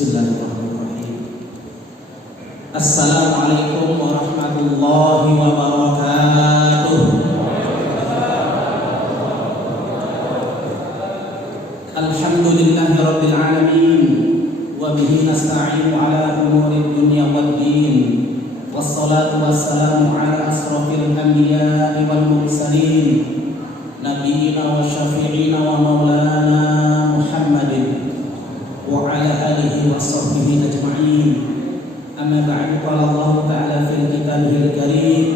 Bismillahirrahmanirrahim. Assalamualaikum warahmatullahi wabarakatuh. Alhamdulillahirabbil alamin wa bihi nasta'inu ala umuri dunya waddin. Wassalatu wassalamu ala asrofil anbiya'i wal mursalin nabiyyina wa syafi'ina wa maulana Muhammadin wa ala alihi wa sahbihi ajma'in. Amma ba'du, qala Allah ta'ala fil kitabihil karim,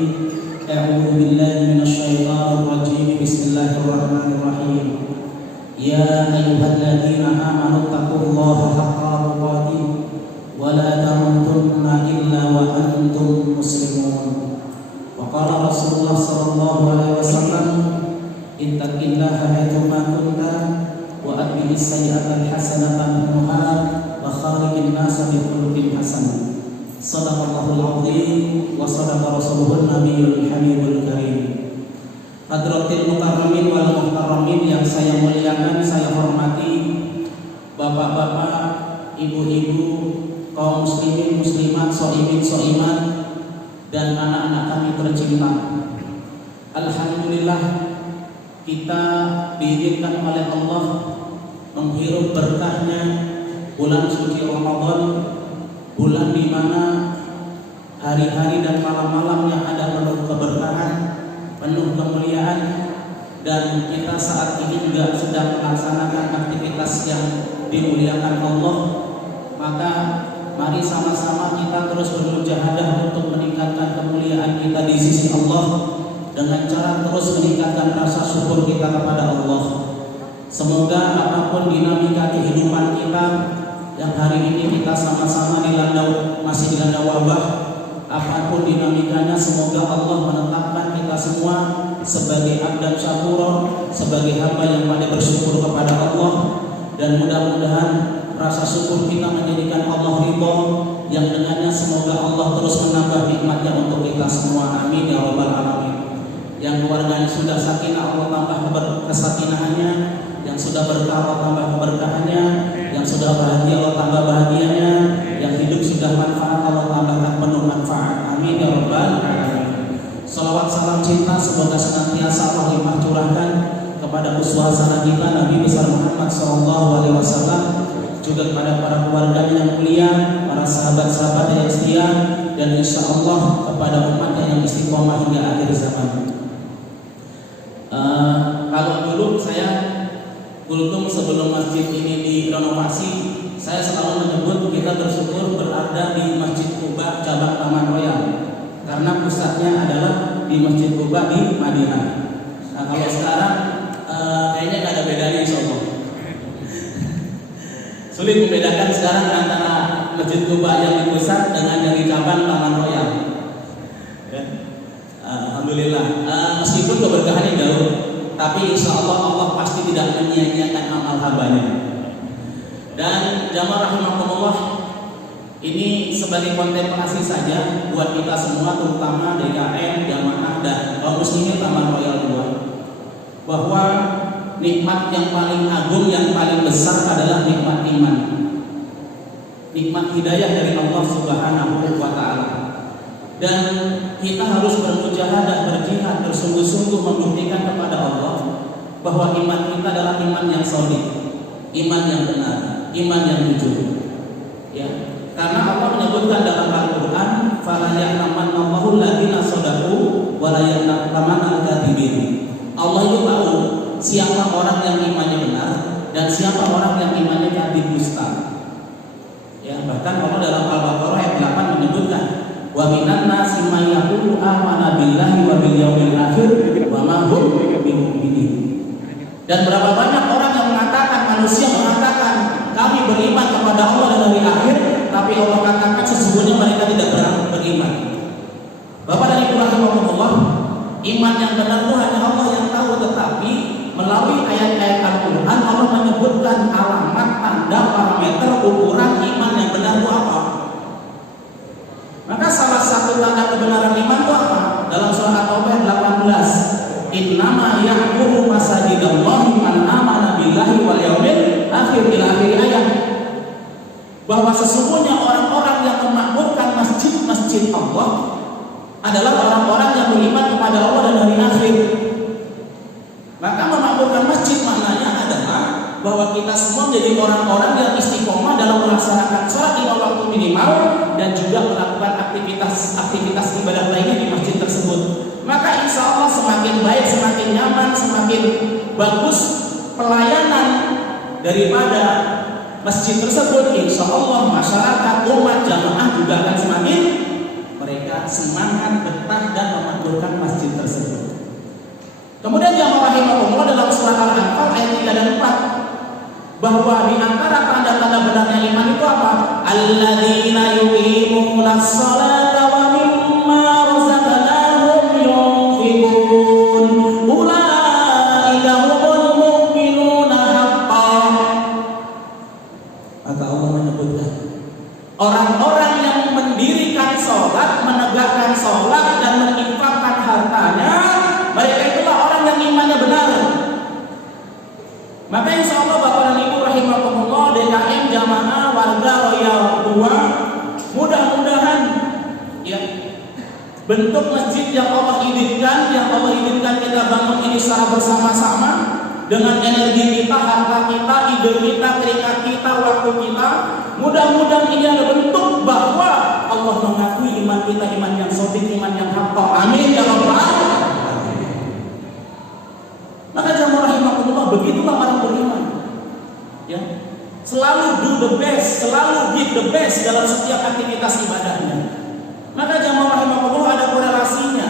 a'udzu billahi minasy syaithanir rajim. Bismillahirrahmanirrahim. Ya ayyuhalladzina amanu taqullaha haqqa tuqatih wa la tamutunna illa wa antum muslimun. Wa qala Rasulullah sallallahu alaihi wasallam, ittaqillaha haitsu ma kunta wa atbi'is sayyi'atal hasanata tamhuha wa khaliqin nasa bi khuluqin hasan. Shadaqallahul azim wa shadaqa rasuluhun nabiyyul hamidul karim. Hadratil mukarramin wal muhtarramin yang saya muliakan, saya hormati, bapak-bapak, ibu-ibu, kaum muslimin, muslimat, shaimin, shaimat, dan anak-anak kami tercinta. Alhamdulillah, kita diizinkan oleh Allah menghirup berkahnya bulan suci Ramadan, bulan di mana hari-hari dan malam-malam yang ada penuh keberkahan, penuh kemuliaan, dan kita saat ini juga sedang melaksanakan aktivitas yang dimuliakan Allah. Maka mari sama-sama kita terus bermujahadah untuk meningkatkan kemuliaan kita di sisi Allah dengan cara terus meningkatkan rasa syukur kita kepada Allah. Semoga apapun dinamika kehidupan kita yang hari ini kita sama-sama masih dilanda wabah, apapun dinamikanya, semoga Allah menetapkan kita semua sebagai abdan syakura, sebagai hamba yang pandai bersyukur kepada Allah, dan mudah-mudahan rasa syukur kita menjadikan Allah ridho, yang dengannya semoga Allah terus menambah nikmatnya untuk kita semua. Amin ya rabbal alamin. Yang keluarganya sudah sakinah, Allah tambah kesakinahannya. Yang sudah berkah, Allah tambah keberkahannya. Yang sudah bahagia, Allah tambah bahagianya. Yang hidup sudah manfaat, Allah tambahkan penuh manfaat. Amin ya rabbal alamin. Salawat salam cinta semoga senantiasa Allah limpah curahkan kepada uswah hasanah kita Nabi besar Muhammad SAW, juga kepada para keluarga yang mulia, para sahabat-sahabat yang setia, dan insya Allah kepada umatnya yang istiqomah hingga akhir zaman. Kalau dulu saya kultum sebelum masjid ini direnovasi, saya selalu menyebut kita bersyukur berada di Masjid Quba cabang Taman Royal, karena pusatnya adalah di Masjid Quba di Madinah. Nah kalau sekarang kayaknya nggak ada bedanya, insya Allah. Sulit membedakan sekarang antara Masjid Quba yang di pusat dengan yang di cabang Taman Royal. Ya. Alhamdulillah, meskipun keberkahannya jauh, tapi insya Allah pasti tidak menyia-nyiakan amal hambanya. Dan jamaah rahimakumullah, ini sebagai kontemplasi saja buat kita semua, terutama DKM, jamaah, dan kaum muslimin Taman Royal 2, bahwa nikmat yang paling agung, yang paling besar adalah nikmat iman, nikmat hidayah dari Allah Subhanahu wa Ta'ala. Dan kita harus bermujahadah, berjihad, bersungguh-sungguh membuktikan kepada Allah bahwa iman kita adalah iman yang solid, iman yang benar, iman yang jujur. Ya, karena Allah menyebutkan dalam Al-Quran, "Fala ya'lamanallahu alladziina shadaqu wa la ya'lamanal kadzibin." Allah itu tahu siapa orang yang imannya benar dan siapa orang yang imannya dusta. Ya, bahkan Allah dalam Al-Baqarah ayat 8 menyebutkan, wa minan nasi may yaqulu amana billahi wa bil yaumil akhir wa ma hum bimu'minin. Dan berapa banyak orang yang mengatakan, manusia mengatakan kami beriman kepada Allah dan hari akhir, tapi Allah katakan sesungguhnya mereka tidak beriman. Bapak dan Ibu rahimahumullah, iman yang benar itu hanya Allah yang tahu, tetapi melalui ayat-ayat Al-Quran Allah menyebutkan alamat, tanda, parameter, ukuran iman yang benar itu apa. Maka salah satu tanda kebenaran iman itu apa? Dalam surah At-Taubah 18, innama ya'muru masajidallahi man amana billahi wal yaumil akhir ila akhir ayat. bahwa sesungguhnya orang-orang yang memakmurkan masjid-masjid Allah adalah orang-orang yang beriman kepada Allah dan hari akhir. Maka memakmurkan masjid maknanya adalah bahwa kita semua menjadi orang-orang yang istiqomah dalam melaksanakan sholat lima waktu minimal dan juga melakukan aktivitas ibadah lainnya di masjid tersebut. Maka insya Allah semakin baik, semakin nyaman, semakin bagus pelayanan daripada masjid tersebut, insya Allah masyarakat, umat, jamaah juga akan semakin mereka semangat, betah dan memakmurkan masjid tersebut. Kemudian jamaah rahimahumullah dalam surat Al-Anfal ayat 3 dan 4, bahwa di antara tanda-tanda benarnya iman itu apa? Alladzina yuqimunas sholata wa mimma razaqnahum yunfiqun ulaika humul mu'minuna haqqan. Maka Allah menyebutkan orang-orang yang mendirikan sholat, menegakkan sholat dan menginfakkan hartanya, mereka itulah orang yang imannya benar. Maka insya Allah Bapak dan Ibu rahimahumullah, DKM jamaah warga Royal 2, mudah-mudahan ya bentuk masjid yang Allah izinkan kita bangun ini secara bersama-sama dengan energi kita, harta kita, ide kita, keringat kita, waktu kita. Mudah-mudahan ini ada bentuk bahwa Allah mengakui iman kita, iman yang shadiq, iman yang haqq. Amin ya rabbal alamin. Maka jamaah rahimahullah, begitulah orang beriman. Ya, selalu do the best, selalu give the best dalam setiap aktivitas ibadahnya. Maka jamaah rahimahullah, ada korelasinya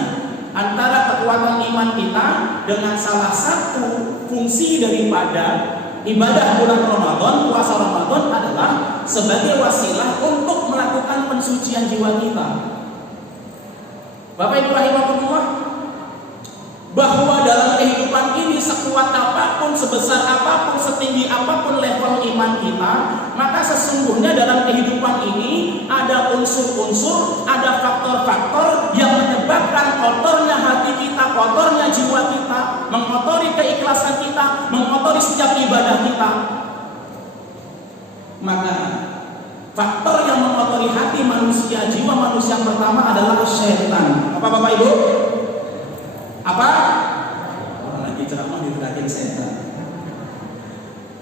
antara kekuatan iman kita dengan salah satu fungsi daripada ibadah bulan Ramadan, puasa Ramadan adalah sebagai wasilah untuk melakukan pensucian jiwa kita. Bapak Ibu rahimahullah, bahwa dalam kehidupan ini sekuat apapun, sebesar apapun, setinggi apapun level iman kita, maka sesungguhnya dalam kehidupan ini ada unsur-unsur, ada faktor-faktor yang menyebabkan kotornya hati kita, kotornya jiwa kita, mengotori keikhlasan kita, mengotori setiap ibadah kita. Maka faktor yang mengotori hati manusia, jiwa manusia yang pertama adalah setan. Apa Bapak Ibu? Apa? Orang lagi ceramah diterakin setan.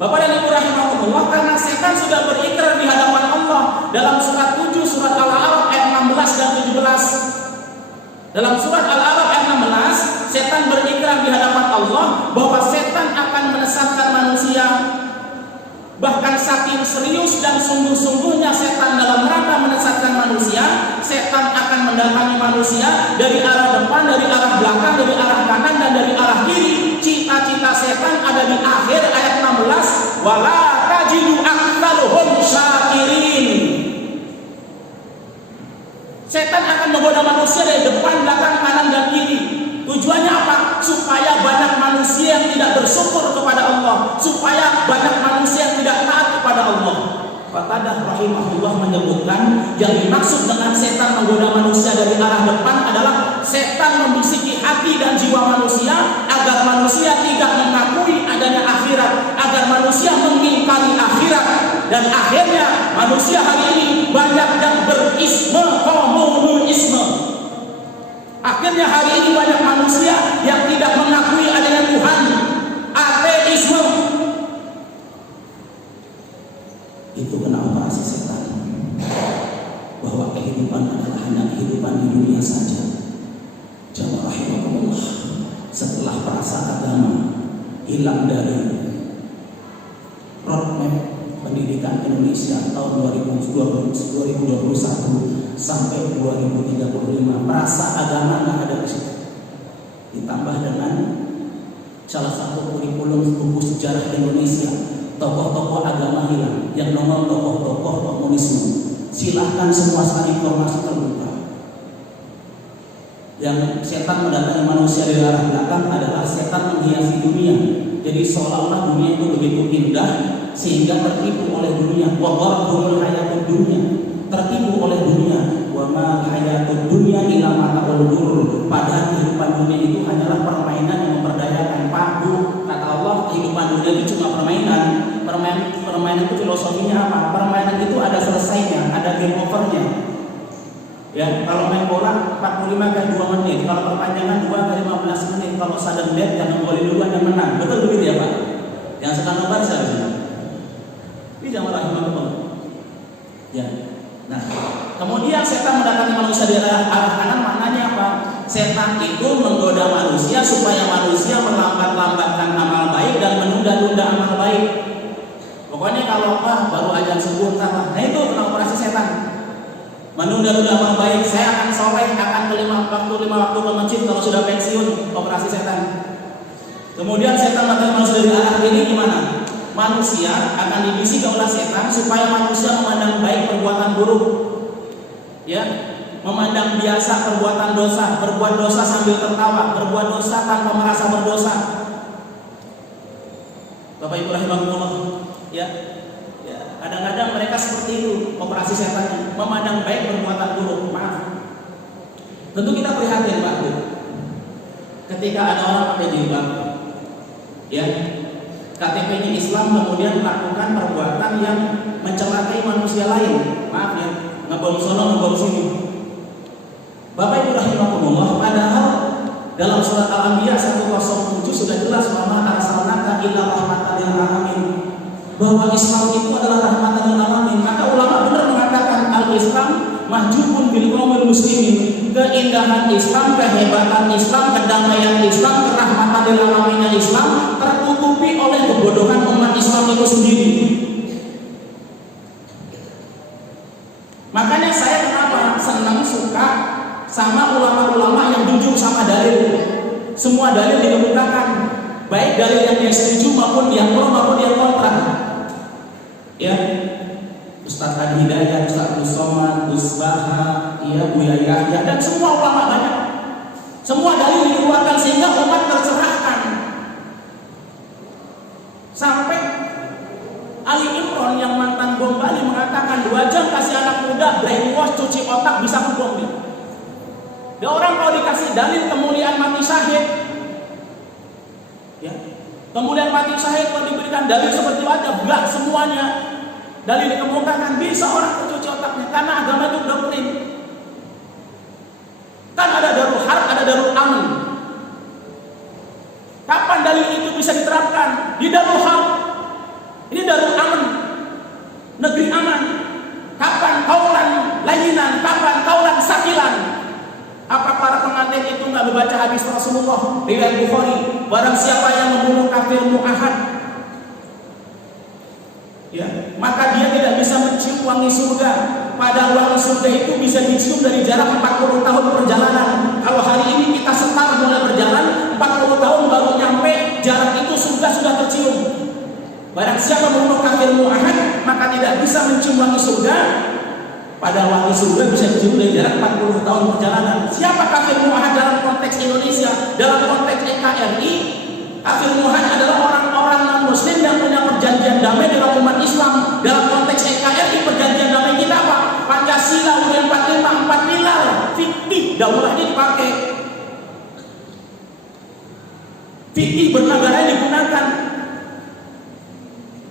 Bapak dan Ibu rahimahumullah, karena setan sudah berikrar di hadapan Allah dalam surat 7 surat Al-A'raf ayat 16 dan 17. Dalam surat Al-A'raf ayat 16, setan berikrar di hadapan Allah bahwa setan akan menyesatkan manusia. Bahkan saking serius dan sungguh-sungguhnya setan dalam rangka menyesatkan manusia, setan akan mendatangi manusia dari arah depan, dari arah belakang, dari arah kanan dan dari arah kiri. Cita-cita setan ada di akhir ayat 16, wala tajidu aktsaruhum syakirin. Setan akan menggoda manusia dari depan, belakang, kanan dan kiri. Tujuannya apa? Supaya banyak manusia yang tidak bersyukur kepada Allah, supaya banyak manusia yang tidak taat kepada Allah. Qatadah rahimahullah menyebutkan yang dimaksud dengan setan menggoda manusia dari arah depan adalah setan membisiki hati dan jiwa manusia agar manusia tidak mengakui adanya akhirat, agar manusia mengingkari akhirat, dan akhirnya manusia hari ini banyak yang berisme, komunisme. Akhirnya hari ini banyak manusia yang tidak mengakui adanya Tuhan, ateisme. Itu kena operasi setan, bahwa kehidupan adalah hanya kehidupan di dunia saja. Jamaah rahimahullah, setelah perasa agama hilang dari roadmap pendidikan Indonesia tahun 2021 sampai 2035, merasa agama nggak ada di situ. Ditambah dengan salah satu kurikulum buku sejarah Indonesia, tokoh-tokoh agama hilang, yang nomor tokoh-tokoh komunisme. Silahkan semua sekali informasi terbuka. Yang setan mendatangi manusia dari arah belakang adalah setan menghiasi dunia. Jadi seolah-olah dunia itu begitu indah sehingga tertipu oleh dunia. Wa gharrahumul hayatud dunya, tertipu oleh dunia. Wa ma hayatud dunya illa mata'ul ghurur. Padahal kehidupan dunia itu hanyalah permainan yang memperdayakan. Kata Allah, kehidupan dunia itu cuma permainan. Permainan itu filosofinya apa? Permainan itu ada selesainya, ada game overnya. Ya, kalau main bola 45 kali 2 menit, kalau perpanjangan 2 kali 15 menit, kalau sudden death yang menggolin duluan yang menang. Betul begitu ya Pak? Yang sedang nobar siapa sih? Ini jangan rahimahullah. Ya. Nah, kemudian setan mendatangi manusia di arah kanan, maknanya apa? Setan itu menggoda manusia supaya manusia melambat-lambatkan amal baik dan menunda-nunda amal baik. Pokoknya kalau baru ajan subuh, nah itu operasi setan. Menunda-nunda amal baik. Saya akan sore, akan ke 5 waktu ke masjid kalau sudah pensiun, operasi setan. Kemudian setan mendatangi manusia dari arah ini gimana? Manusia akan dibisik oleh setan supaya manusia memandang baik perbuatan buruk, ya, memandang biasa perbuatan dosa, berbuat dosa sambil tertawa, berbuat dosa tanpa merasa berdosa. Bapak Ibu rahimahullah, ya, kadang-kadang mereka seperti itu operasi setannya, memandang baik perbuatan buruk. Maaf, tentu kita prihatin Pak Bu, ketika ada orang pakai jilbab, ya, KTP-nya Islam kemudian melakukan perbuatan yang mencelakai manusia lain. Maaf ya, ngebom sono ngebom sini. Bapak Ibu rahimahumullah, padahal dalam surat Al-Anbiya 107 sudah jelas bahwa arsalnaka illa rahmatan lil alamin, bahwa Islam itu adalah rahmatan lil alamin. Maka ulama benar mengatakan al-Islam mahjubun bil qaumil muslimin. Keindahan Islam, kehebatan Islam, kedamaian Islam, kerahmatan lil alaminnya Islam tertutupi oleh kebodohan umat Islam itu sendiri. Makanya saya kenapa senang suka sama ulama-ulama yang jujur sama dalil. Semua dalil dikemukakan, baik dalil yang dia setuju maupun yang pro maupun yang kontra. Ya, Ustaz Adi Hidayat, Ustaz Abdul Somad, Gus Baha, ya, Buya Yahya, dan semua ulama banyak. Semua dalil dikeluarkan sehingga umat tercerahkan. Sampai Ali Imran yang mantan bom Bali mengatakan 2 jam kasih anak muda brainwash, cuci otak, bisa ngebom dia. Dia orang kalau dikasih dalil kemuliaan mati syahid, ya, kemuliaan mati syahid kalau diberikan dalil seperti wajah, enggak semuanya. Dalil dikemukakan bisa orang mencuci otaknya karena agama itu doktrin. Kan ada darul harb, ada darul aman. Kapan dalil itu bisa diterapkan? Di darul harb. Ini darul aman, negeri aman. Kapan kaulan layinan, kapan kaulan sakilan? Apa para pengantin itu nggak membaca hadis Rasulullah riwayat Bukhari? Barang siapa yang membunuh kafir mu'ahad, ya, maka dia tidak bisa mencium wangi surga. Padahal wangi surga itu bisa dicium dari jarak 40 tahun perjalanan. Kalau hari ini kita setar mulai berjalan 40 tahun baru nyampe, jarak itu surga sudah tercium. Barang siapa membunuh kafir mu'ahad, maka tidak bisa mencium wangi surga. Padahal wangi surga bisa dicium dari jarak 40 tahun perjalanan. Siapa kafir mu'ahad dalam konteks Indonesia, dalam konteks NKRI? Kafir mu'ahad adalah orang-orang non-muslim yang punya perjanjian damai dengan umat Islam. Dalam konteks NKRI, perjanjian damai kita apa? Pancasila, UUD 45, 4 pilar, fikih daulah ini dipakai. Fikih bernegara digunakan.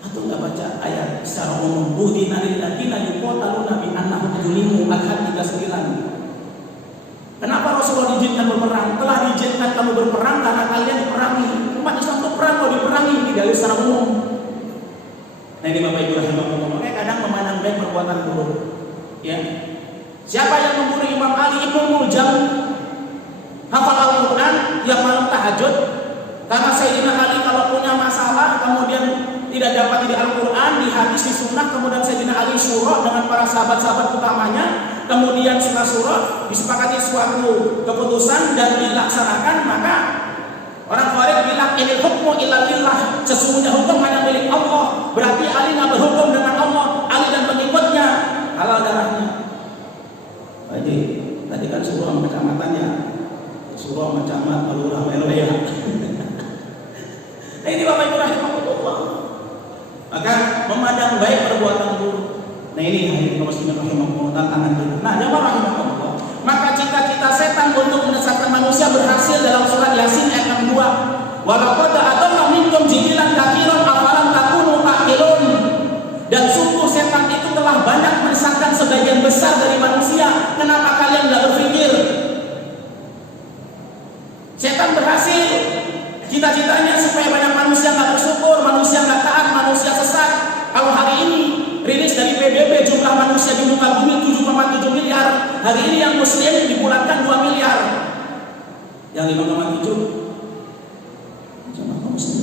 Atau nggak baca ayat secara umum, udina lil ladina yuqataluna bi annahum zulimu, Al-Had 39. Kenapa Rasulullah diizinkan berperang? Telah diizinkan kamu berperang karena kalian diperangi. Umat Islam itu perang kalau diperangi, ini dalil secara umum. Nah ini Bapak Ibu rahimahullah, makanya kadang memandang baik perbuatan buruk. Ya, siapa yang membunuh Imam Ali Ibnu Muljam, hafal Al-Quran, yang malam tahajud? Karena Sayyidina Ali kalau punya masalah kemudian tidak dapat di Al-Quran, di hadis, di sunnah, kemudian Sayyidina Ali syura dengan para sahabat-sahabat utamanya, kemudian setelah syura disepakati suatu keputusan dan dilaksanakan, maka orang Khawarij bilang ini hukmu illa lillah, sesungguhnya hukum hanya milik Allah. Berarti Ali nggak berhukum dengan Allah, Ali dan pengikutnya halal darahnya. Jadi tadi kan suruh sama kecamatannya, suruh sama camat, lurah, RW ya. Nah ini Bapak Ibu rahimahullah. Maka memandang baik perbuatan buruk. Nah ini hadirin muslimin rahimahullah, tantangan kita. Nah jamaah rahimahullah, maka cita-cita setan untuk menyesatkan manusia berhasil dalam surat Yasin ayat 62. Walaqad adalla minkum jibilan katsiran afalam takunu taqilun. Dan setan itu telah banyak menyesatkan sebagian besar dari manusia. Kenapa kalian tidak berpikir? Setan berhasil. Cita-citanya supaya banyak manusia nggak bersyukur, manusia nggak taat, manusia sesat. Kalau hari ini rilis dari PBB jumlah manusia di muka bumi 7,7 miliar. Hari ini yang muslim dibulatkan 2 miliar. Yang 5,7 jumlah muslim.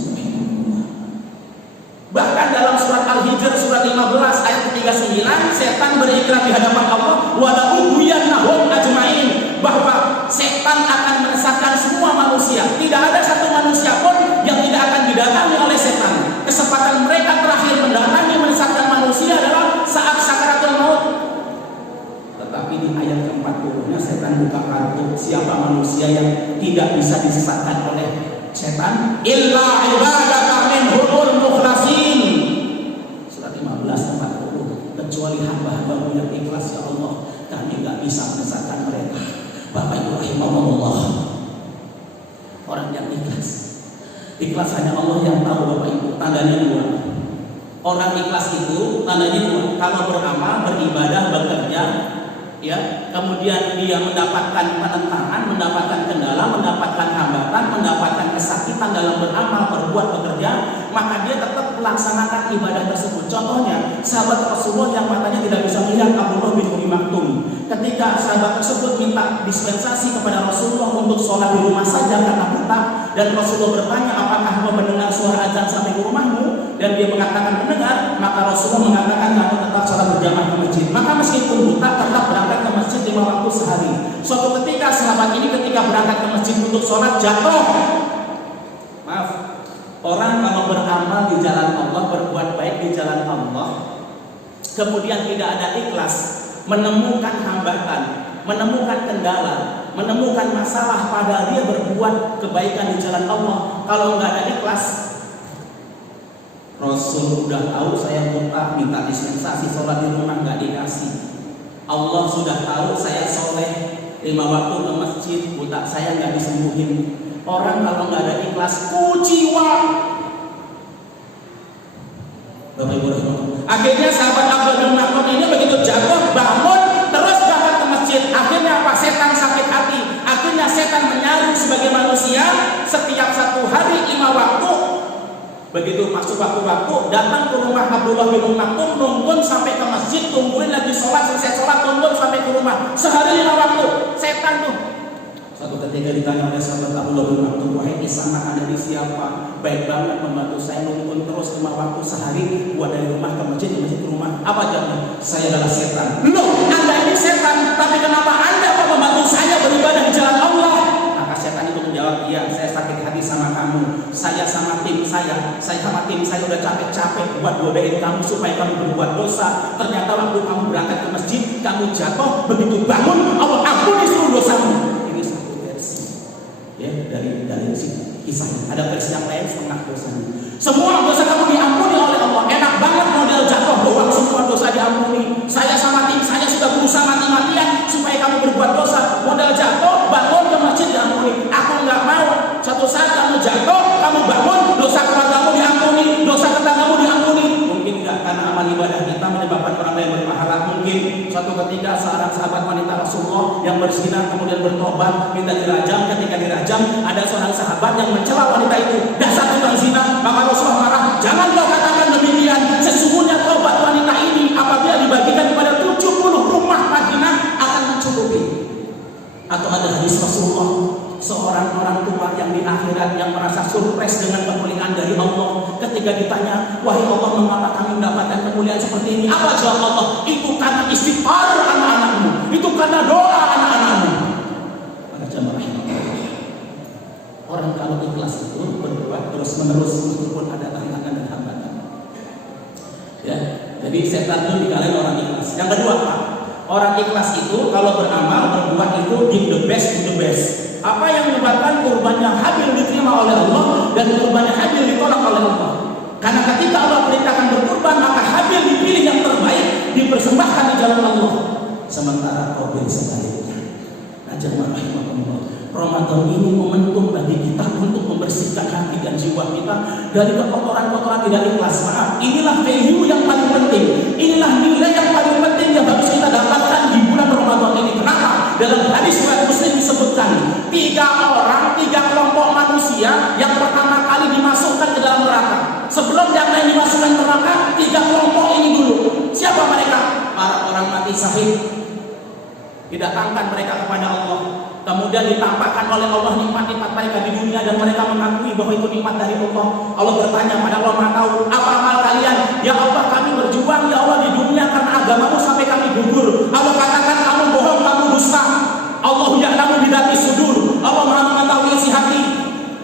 Bahkan dalam surat Al-Hijr surat 15 ayat 39, setan berikrar di hadapan Allah, wa la ughwiyannahum ajmain, bahwa setan akan menyesatkan semua manusia. Tidak ada satu manusia pun yang tidak akan didatangi oleh setan. Kesempatan mereka terakhir mendatangi menyesatkan manusia adalah saat sakaratul maut. Tetapi di ayat ke-40-nya setan buka kartu siapa manusia yang tidak bisa disesatkan oleh setan. Illa ibadaka minhumul mukhlasin. Surat 15:40. Kecuali hamba-hambamu yang ikhlas, ya Allah, kami tidak bisa menyesatkan mereka. Bapak Ibu rahimahullah, orang yang ikhlas hanya Allah yang tahu. Bapak Ibu, tandanya 2. Orang ikhlas itu tandanya 2. Kalau beramal, beribadah, bekerja, ya, kemudian dia mendapatkan penentangan, mendapatkan kendala, mendapatkan hambatan, mendapatkan kesakitan dalam beramal, berbuat, bekerja, maka dia tetap melaksanakan ibadah tersebut. Contohnya, sahabat Rasulullah yang matanya tidak bisa melihat, Abdullah bin Umi Maktum. Ketika sahabat tersebut minta dispensasi kepada Rasulullah untuk sholat di rumah saja karena buta, dan Rasulullah bertanya, apakah kamu mendengar suara azan sampai ke rumahmu? Dan dia mengatakan mendengar, maka Rasulullah mengatakan kamu tetap sholat berjamaah ke masjid. Maka meskipun buta tetap berangkat ke masjid 5 waktu sehari. Suatu ketika sahabat ini ketika berangkat ke masjid untuk sholat jatuh. Maaf, orang kalau beramal di jalan Allah, berbuat baik di jalan Allah, kemudian tidak ada ikhlas, menemukan hambatan, menemukan kendala, menemukan masalah pada dia berbuat kebaikan di jalan Allah, kalau nggak ada ikhlas, Rasul udah tahu saya buta, minta dispensasi sholat di rumah nggak dikasih. Allah sudah tahu saya soleh, 5 waktu ke masjid, buta saya nggak disembuhin. Orang kalau nggak ada ikhlas, kuciwa. Bapak Ibu rahimahullah. Akhirnya sahabat Abdullah bin Maktum ini begitu jatuh, bangun, terus berangkat ke masjid. Akhirnya apa? Setan sakit hati. Akhirnya setan menyaring sebagai manusia setiap 1 hari 5 waktu. Begitu masuk waktu-waktu, datang ke rumah Abdullah bin Maktum, nungguin sampai ke masjid, tungguin lagi sholat, selesai sholat, nungguin sampai ke rumah. Sehari 5 waktu. Setan tuh. Suatu ketika ditanya oleh sahabat Abdullah bin Maktum, wahai Isana, Anda ini siapa? Baik banget membantu saya, nungguin terus 5 waktu sehari, buat dari rumah ke masjid ke rumah. Apa jawabnya? Saya adalah setan. Loh, Anda ini setan, tapi kenapa Anda kok membantu saya beribadah di jalan Allah? Maka setan itu menjawab, iya, saya sakit hati sama kamu. Saya sama tim saya sama tim saya udah capek-capek buat godain kamu supaya kamu berbuat dosa. Ternyata waktu kamu berangkat ke masjid, kamu jatuh, begitu bangun, Allah ampuni seluruh dosamu. Ini satu versi, ya, dari kisah. Ada versi yang lain setengah dosanya. Semua dosa kamu diampuni oleh Allah. Enak banget model jatuh doang, semua dosa diampuni. Saya sama tim saya sudah berusaha mati-matian supaya kamu berbuat dosa. Model jatuh, bangun ke masjid diampuni. Aku nggak mau. Suatu saat kamu jatuh, kamu bangun, dosa keluargamu diampuni, dosa tetanggamu diampuni. Mungkin nggak karena amal ibadah kita menyebabkan orang lain berpahala. Mungkin suatu ketika seorang sahabat wanita Rasulullah yang berzina kemudian bertobat minta dirajam. Ketika dirajam, ada seorang sahabat yang mencela wanita itu, dasar tukang zina. Maka Rasulullah marah, jangan kau katakan demikian. Sesungguhnya tobat wanita ini apabila dibagikan kepada 70 rumah Madinah akan mencukupi. Atau ada hadis Rasulullah, seorang orang tua yang di akhirat yang merasa surprise dengan kemuliaan dari Allah, ketika ditanya, wahai Allah, mengapa kami mendapatkan kemuliaan seperti ini? Apa jawab Allah? Itu karena istighfar anak-anakmu, itu karena doa anak-anakmu. Maka jamaah orang kalau ikhlas itu berbuat terus menerus meskipun ada tantangan dan hambatan. Ya, jadi setan itu dikalahin orang ikhlas. Yang kedua, Pak, orang ikhlas itu kalau beramal berbuat itu give the best to the best. Apa yang menyebabkan kurbannya Habil diterima oleh Allah dan kurbannya Habil ditolak oleh Allah? Karena ketika Allah perintahkan berkurban, maka Habil dipilih yang terbaik, dipersembahkan di jalan Allah. Sementara Qabil sebaliknya. Nah, jemaah rahimahumullah, Ramadan ini momentum bagi kita untuk membersihkan hati dan jiwa kita dari kotoran-kotoran tidak ikhlas. Maaf, inilah value yang paling penting. Inilah syahid. Didatangkan mereka kepada Allah, kemudian ditampakkan oleh Allah nikmat-nikmat mereka di dunia, dan mereka mengakui bahwa itu nikmat dari Allah. Allah bertanya pada Allah, Maha tahu apa amal kalian? Ya Allah, kami berjuang ya Allah di dunia karena agamamu sampai kami gugur. Allah katakan kamu bohong, kamu dusta. Allah ya'lamu bidati sudur. Allah Maha mengetahui isi hati.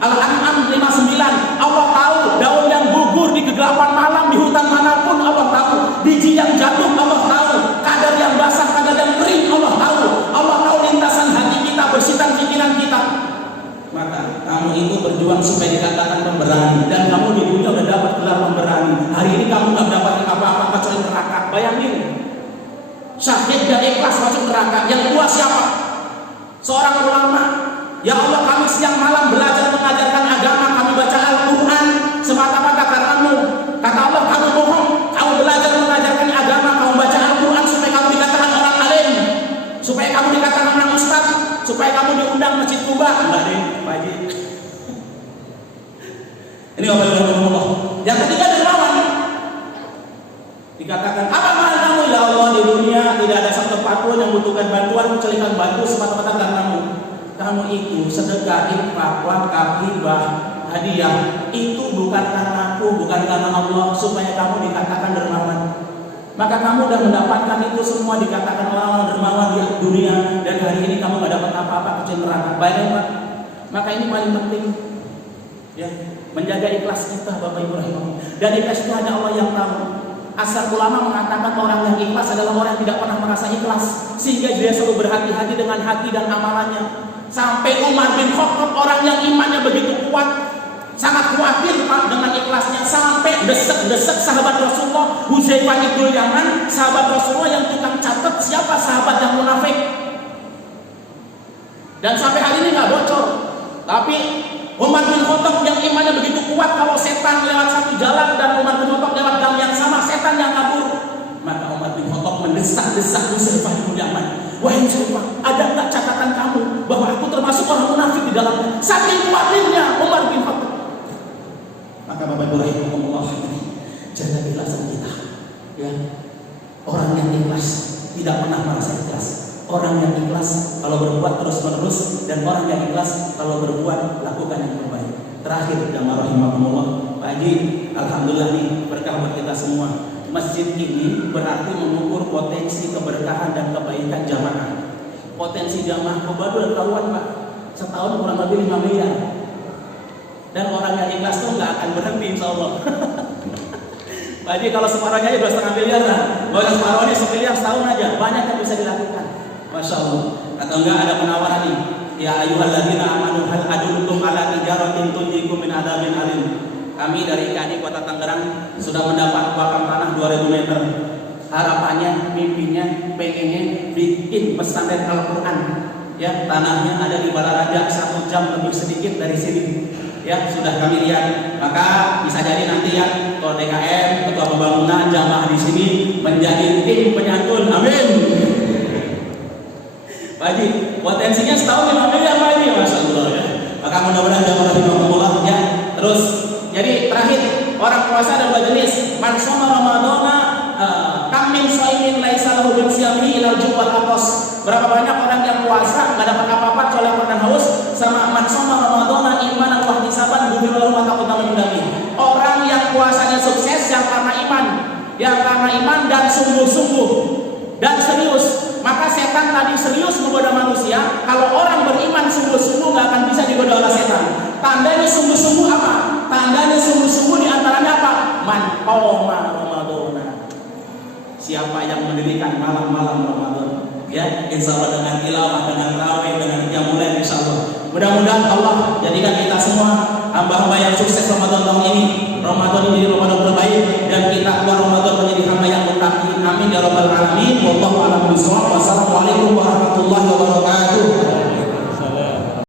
Al-An'am 59. Allah tahu daun yang gugur di kegelapan malam di hutan manapun Allah tahu. Biji yang jatuh Allah tahu. Kadar yang basah, kadar yang kering Allah tahu. Allah tahu lintasan hati kita, bersitan pikiran kita. Maka kamu itu berjuang supaya dikatakan pemberani, dan kamu di dunia udah dapat gelar pemberani. Hari ini kamu nggak mendapatkan apa-apa kecuali neraka. Bayangin, syahid dan ikhlas masuk neraka. Yang kuat siapa? Seorang ulama. Ya Allah, kami siang malam belajar mengajarkan agama, kami baca Al-Quran semata-mata karenamu. Kata Allah, kamu bohong, kamu belajar mengajarkan agama, kamu baca Al-Quran supaya kamu dikatakan orang alim, supaya kamu dikatakan orang ustaz, supaya kamu diundang Masjid Kuba. Enggak deh, Pak Haji. Ini Allah. Yang ketiga dermawan. Dikatakan, apa mahal kamu? Ya Allah, di dunia tidak ada satu pun yang membutuhkan bantuan kecuali kamu bantu semata-mata karenamu. Kamu itu sedekah, infak, wakaf, hibah, hadiah itu bukan karena aku, bukan karena Allah, supaya kamu dikatakan dermawan. Maka kamu sudah mendapatkan itu semua, dikatakan orang dermawan di dunia, dan hari ini kamu gak dapat apa-apa kecuali neraka. Bayangin Pak. Maka ini paling penting, ya, menjaga ikhlas kita, Bapak Ibu rahimahullah. Dan ikhlas itu hanya Allah yang tahu. Asal ulama mengatakan orang yang ikhlas adalah orang yang tidak pernah merasa ikhlas, sehingga dia selalu berhati-hati dengan hati dan amalannya. Sampai Umar bin Khattab, orang yang imannya begitu kuat, sangat khawatir Pak dengan ikhlasnya, sampai desek-desek sahabat Rasulullah, Hudzaifah ibn Yaman, sahabat Rasulullah yang tukang catat siapa sahabat yang munafik. Dan sampai hari ini nggak bocor. Tapi Umar bin Khattab yang imannya begitu kuat, kalau setan lewat satu jalan dan Umar bin Khattab lewat gang yang sama, setan yang kabur. Maka Umar bin Khattab mendesak-desak Hudzaifah ibn Yaman, wahai Hudzaifah, ada nggak catatan kamu bahwa aku termasuk orang munafik di dalamnya? Saking khawatirnya Umar bin Khattab. Maka Bapak Ibu rahimahullah, jaga ikhlasan kita. Ya, orang yang ikhlas tidak pernah merasa ikhlas. Orang yang ikhlas kalau berbuat terus-menerus, dan orang yang ikhlas kalau berbuat lakukan yang terbaik. Terakhir, jamaah rahimahullah, Pak Haji, alhamdulillah nih berkah buat kita semua. Masjid ini berarti mengukur potensi keberkahan dan kebaikan jamaah. Potensi jamaah baru dan tahuan Pak, setahun kurang lebih 5 miliar. Dan orang yang ikhlas tuh nggak akan berhenti insya Allah. Pak Haji, kalau separuhnya aja 2,5 miliar lah, kalau separuhnya 1 miliar setahun aja, banyak yang bisa dilakukan. Masya Allah. Atau enggak ada penawaran nih, ya ayyuhalladzina amanu hal adullukum ala tijaratin tunjikum min adzabin alim. Kami dari KNI Kota Tangerang sudah mendapat wakaf tanah 2000 meter. Harapannya, mimpinya, pengennya bikin pesantren Al-Quran. Ya, tanahnya ada di Balaraja, 1 jam lebih sedikit dari sini. Ya, sudah kami lihat. Maka bisa jadi nanti ya, Ketua DKM, Ketua Pembangunan, jamaah di sini menjadi tim penyantun. Amin. Pak Haji, potensinya setahun 5 miliar Pak Haji, Masya Allah ya. Maka mudah-mudahan jamaah rahimahullah ya. Terus, jadi terakhir, orang puasa ada 2 jenis. Man shoma Ramadhana kam min shaimin laisa lahu min siyamihi illa al-ju' wal atas. Berapa banyak orang yang puasa enggak dapat apa-apa kecuali lapar dan haus, sama man shoma Ramadhana imanan wa ihtisaban ghufira lahu ma taqaddama min dhanbi. Orang yang puasanya sukses yang karena iman dan sungguh-sungguh dan serius. Maka setan tadi serius menggoda manusia. Kalau orang beriman sungguh-sungguh nggak akan bisa digoda oleh setan. Tandanya sungguh-sungguh apa? Tandanya sungguh-sungguh diantaranya apa? Man qoma Ramadhana. Siapa yang mendirikan malam-malam Ramadan? Ya, insya Allah dengan tilawah, dengan tarawih, dengan qiyamulail, insya Allah. Mudah-mudahan Allah jadikan kita semua hamba-hamba yang sukses Ramadan tahun ini. Ramadan ini Ramadan terbaik, dan kita keluar Ramadan menjadi hamba yang muttaqin. Amin ya rabbal alamin. Wallahu a'lam bishawab. Wassalamualaikum warahmatullahi wabarakatuh.